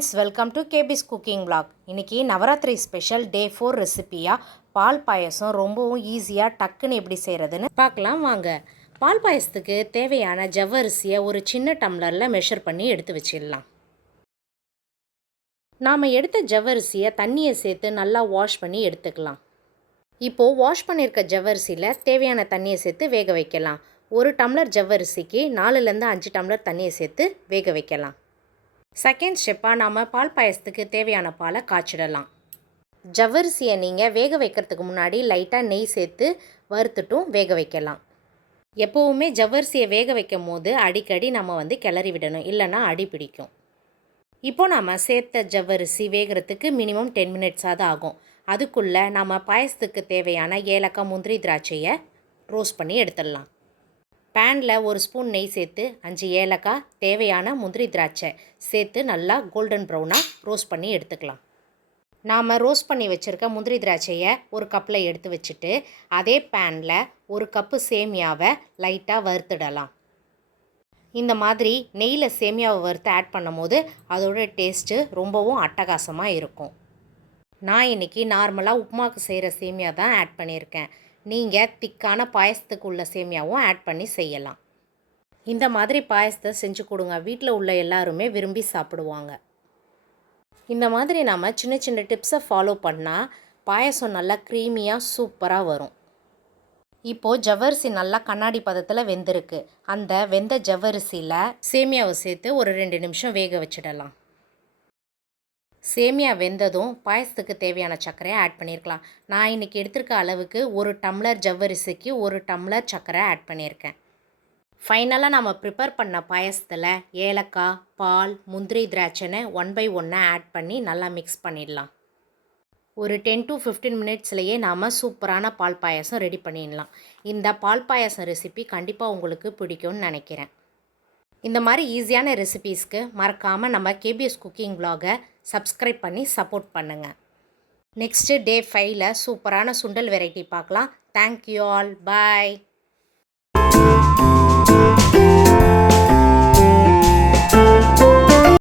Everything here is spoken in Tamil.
ஃப்ரெண்ட்ஸ், வெல்கம் டு கேபிஸ் குக்கிங் vlog. இன்றைக்கி நவராத்திரி ஸ்பெஷல் டே 4 ரெசிப்பியாக பால் பாயசம் ரொம்பவும் ஈஸியாக டக்குன்னு எப்படி செய்கிறதுன்னு பார்க்கலாம் வாங்க. பால் பாயசத்துக்கு தேவையான ஜவ்வரிசியை ஒரு சின்ன டம்ளரில் மெஷர் பண்ணி எடுத்து வச்சிடலாம். நாம் எடுத்த ஜவ்வரிசியை தண்ணியை சேர்த்து நல்லா வாஷ் பண்ணி எடுத்துக்கலாம். இப்போது வாஷ் பண்ணியிருக்க ஜவ்வரிசியில் தேவையான தண்ணியை சேர்த்து வேக வைக்கலாம். ஒரு டம்ளர் ஜவ்வரிசிக்கு 4லேருந்து 5 டம்ளர் தண்ணியை சேர்த்து வேக வைக்கலாம். செகண்ட் ஸ்டெப்பாக நாம் பால் பாயசத்துக்கு தேவையான பாலை காய்ச்சிடலாம். ஜவ்வரிசியை நீங்கள் வேக வைக்கிறதுக்கு முன்னாடி லைட்டாக நெய் சேர்த்து வறுத்துட்டும் வேக வைக்கலாம். எப்போவுமே ஜவ்வரிசியை வேக வைக்கும் போது அடிக்கடி நம்ம கிளறி விடணும், இல்லைன்னா அடி பிடிக்கும். இப்போது நாம் சேர்த்த ஜவ்வரிசி வேகிறதுக்கு மினிமம் 10 மினிட்ஸாவது ஆகும். அதுக்குள்ளே நம்ம பாயசத்துக்கு தேவையான ஏலக்காய், முந்திரி, திராட்சையை ரோஸ்ட் பண்ணி எடுத்துடலாம். பேனில் ஒரு ஸ்பூன் நெய் சேர்த்து 5 ஏலக்காய், தேவையான முந்திரி, திராட்சை சேர்த்து நல்லா கோல்டன் ப்ரௌனாக ரோஸ்ட் பண்ணி எடுத்துக்கலாம். நாம் ரோஸ்ட் பண்ணி வச்சுருக்க முந்திரி திராட்சையை ஒரு கப்பில் எடுத்து வச்சுட்டு அதே பேனில் ஒரு கப்பு சேமியாவை லைட்டாக வறுத்துடலாம். இந்த மாதிரி நெய்யில் சேமியாவை வறுத்து ஆட் பண்ணும் போது அதோட டேஸ்ட்டு ரொம்பவும் அட்டகாசமாக இருக்கும். நான் இன்றைக்கி நார்மலாக உப்புமாவுக்கு செய்கிற சேமியா தான் ஆட் பண்ணியிருக்கேன். நீங்கள் திக்கான பாயசத்துக்கு உள்ள சேமியாவும் ஆட் பண்ணி செய்யலாம். இந்த மாதிரி பாயசத்தை செஞ்சு கொடுங்க, வீட்டில் உள்ள எல்லாருமே விரும்பி சாப்பிடுவாங்க. இந்த மாதிரி நாம் சின்ன சின்ன டிப்ஸை ஃபாலோ பண்ணால் பாயசம் நல்லா க்ரீமியாக சூப்பராக வரும். இப்போது ஜவ்வரிசி நல்லா கண்ணாடி பதத்தில் வெந்திருக்கு. அந்த வெந்த ஜவ்வரிசியில் சேமியாவை சேர்த்து ஒரு 2 நிமிஷம் வேக வச்சிடலாம். சேமியா வெந்ததும் பாயசத்துக்கு தேவையான சர்க்கரையை ஆட் பண்ணியிருக்கலாம். நான் இன்றைக்கி எடுத்திருக்க அளவுக்கு 1 டம்ளர் ஜவ்வரிசிக்கு 1 டம்ளர் சர்க்கரை ஆட் பண்ணியிருக்கேன். ஃபைனலாக நம்ம ப்ரிப்பேர் பண்ண பாயசத்தில் ஏலக்காய், பால், முந்திரி, திராட்சைன்னு 1 by 1 ஆட் பண்ணி நல்லா மிக்ஸ் பண்ணிடலாம். ஒரு 10 to 15 மினிட்ஸ்லேயே நாம் சூப்பரான பால் பாயசம் ரெடி பண்ணிடலாம். இந்த பால் பாயசம் ரெசிபி கண்டிப்பாக உங்களுக்கு பிடிக்கும்னு நினைக்கிறேன். இந்த மாதிரி ஈஸியான ரெசிபீஸ்க்கு மறக்காமல் நம்ம கேபிஎஸ் குக்கிங் vlog-ஐ சப்ஸ்கிரைப் பண்ணி சப்போர்ட் பண்ணுங்கள். நெக்ஸ்ட்டு டே 5ல் சூப்பரான சுண்டல் வெரைட்டி பார்க்கலாம். தேங்க்யூ ஆல், பாய்.